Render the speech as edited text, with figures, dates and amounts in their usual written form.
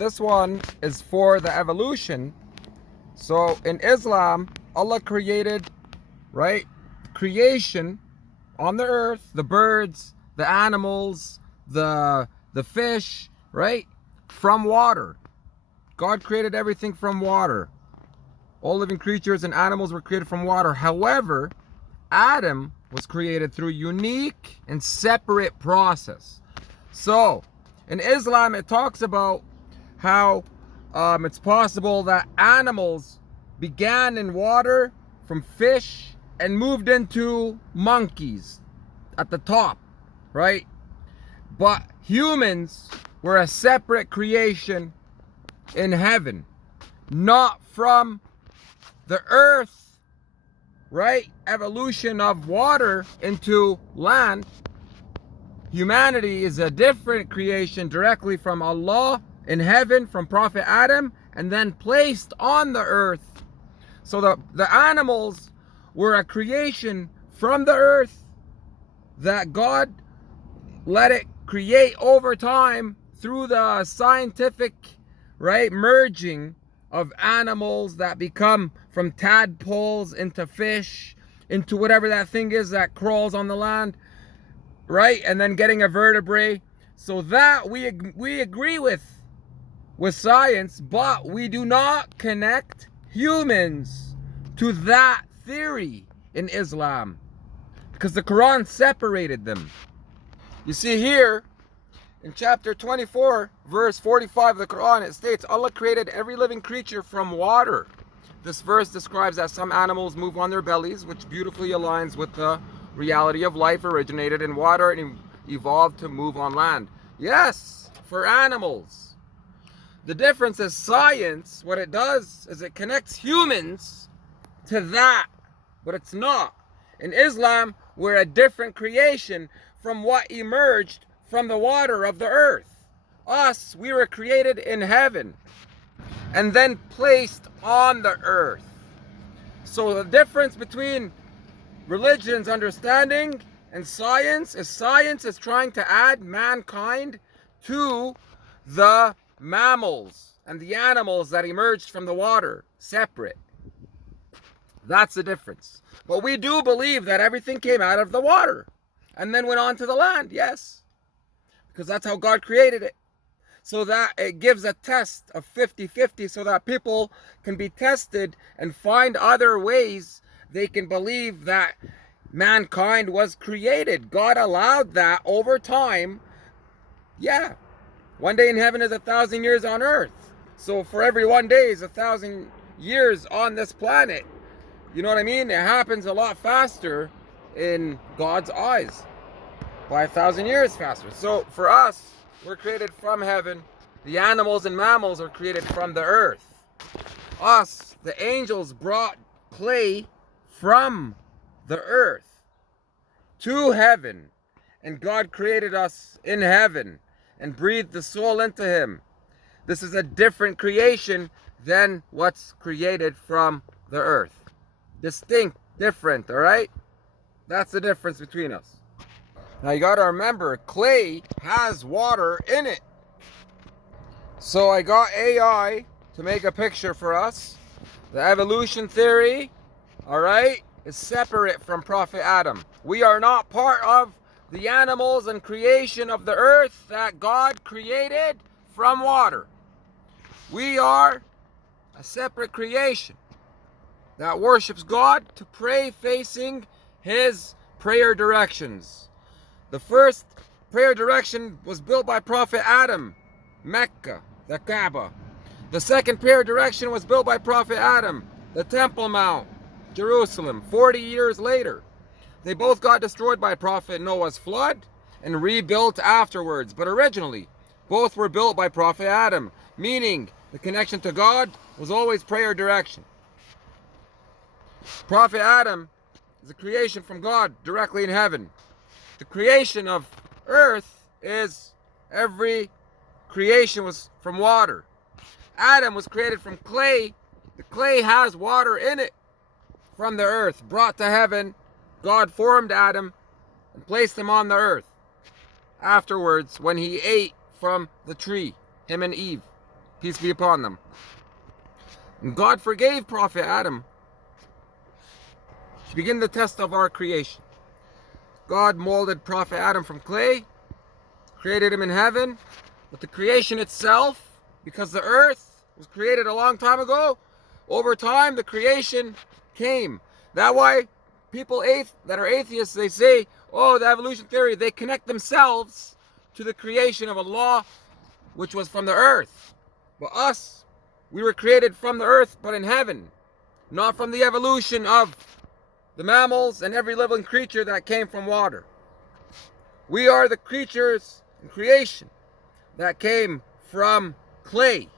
This one is for the evolution. So in Islam, Allah created, right, creation on the earth, the birds, the animals, the fish, right, from water. God created everything from water. All living creatures and animals were created from water. However, Adam was created through a unique and separate process. So in Islam, it talks about how it's possible that animals began in water from fish and moved into monkeys at the top, right? But humans were a separate creation in heaven, not from the earth, right? Evolution of water into land. Humanity is a different creation directly from Allah in heaven, from Prophet Adam, and then placed on the earth. So the animals were a creation from the earth that God let it create over time through the scientific, right, merging of animals that become from tadpoles into fish, into whatever that thing is that crawls on the land, right? And then getting a vertebrae. So that we agree with science, but we do not connect humans to that theory in Islam, because the Quran separated them. You see here in chapter 24, verse 45 of the Quran, it states, Allah created every living creature from water. This verse describes that some animals move on their bellies, which beautifully aligns with the reality of life originated in water and evolved to move on land. Yes, for animals. The difference is science, what it does is it connects humans to that, but it's not. In Islam, we're a different creation from what emerged from the water of the earth. Us, we were created in heaven and then placed on the earth. So the difference between religion's understanding and science is trying to add mankind to the mammals and the animals that emerged from the water, separate. That's the difference. But we do believe that everything came out of the water and then went on to the land, yes. Because that's how God created it. So that it gives a test of 50-50 so that people can be tested and find other ways they can believe that mankind was created. God allowed that over time. Yeah. One day in heaven is 1,000 years on earth. So for every one day is 1,000 years on this planet. You know what I mean? It happens a lot faster in God's eyes. By 1,000 years faster. So for us, we're created from heaven. The animals and mammals are created from the earth. Us, the angels, brought clay from the earth to heaven. And God created us in heaven and breathed the soul into him. This is a different creation than what's created from the earth. Distinct, different, all right? That's the difference between us. Now you gotta remember, clay has water in it. So I got AI to make a picture for us. The evolution theory, all right, is separate from Prophet Adam. We are not part of the animals and creation of the earth that God created from water. We are a separate creation that worships God to pray facing his prayer directions. The first prayer direction was built by Prophet Adam, Mecca, the Kaaba. The second prayer direction was built by Prophet Adam, the Temple Mount, Jerusalem, 40 years later. They both got destroyed by Prophet Noah's flood and rebuilt afterwards. But originally, both were built by Prophet Adam, meaning the connection to God was always prayer direction. Prophet Adam is a creation from God directly in heaven. The creation of earth is every creation was from water. Adam was created from clay. The clay has water in it from the earth, brought to heaven. God formed Adam and placed him on the earth. Afterwards, when he ate from the tree, him and Eve. peace be upon them. And God forgave Prophet Adam. To begin the test of our creation, God molded Prophet Adam from clay, created him in heaven, but the creation itself, because the earth was created a long time ago, over time the creation came. That's why people that are atheists, they say, oh, the evolution theory, they connect themselves to the creation of Allah, which was from the earth. But us, we were created from the earth, but in heaven, not from the evolution of the mammals and every living creature that came from water. We are the creatures in creation that came from clay.